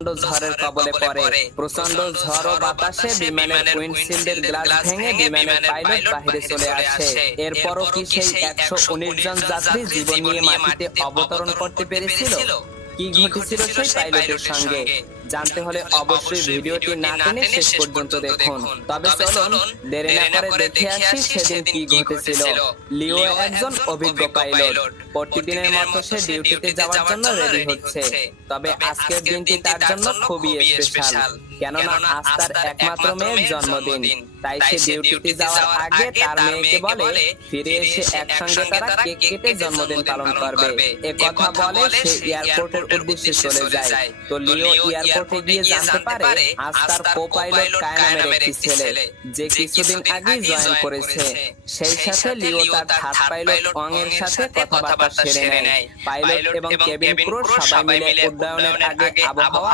ঝড়ের কবলে পড়ে। প্রচন্ড ঝড় ও বাতাসে বিমানের উইন্ডশিল্ডের গ্লাস ভেঙে বিমানের পাইলট বাহিরে চলে আসে। এরপরও কি সেই 119 জন যাত্রী জীবন নিয়ে মাটিতে অবতরণ করতে পেরেছিল? কি ঘটেছিল সেই পাইলটের সঙ্গে জানতে হলে অবশ্যই ভিডিওটি না টেনে শেষ পর্যন্ত দেখুন। তবে চলুন দেরি না করে দেখে আসি সেদিন কি ঘটেছিল। লিও একজন অভিজ্ঞ পাইলট। প্রতিদিনের মতো সে ডিউটিতে যাওয়ার জন্য রেডি হচ্ছে। তবে আজকের দিনটি তার জন্য খুবই স্পেশাল, কেননা আজ তার একমাত্র মেয়ের জন্মদিন। তাই সে ডিউটিতে যাওয়ার আগে তার মেয়েকে বলে ফিরে এসে একসঙ্গে তারা কেক কেটে জন্মদিন পালন করবে। এ কথা বলে সে এয়ারপোর্টের উদ্দেশ্যে চলে যায়। তো লিও এয়ারপোর্টে গিয়ে জানতে পারে আজ তার কো-পাইলট কায়নামের একটি ছেলে, যে কিছুদিন আগেই জয়েন করেছে। সেই সাথে লিও তার থার্ড পাইলট ওয়াং এর সাথে কথাবার্তা সেরে নেয়। পাইলট এবং কেবিন ক্রু সবাই মিলে উড্ডয়নের আগে আবহাওয়া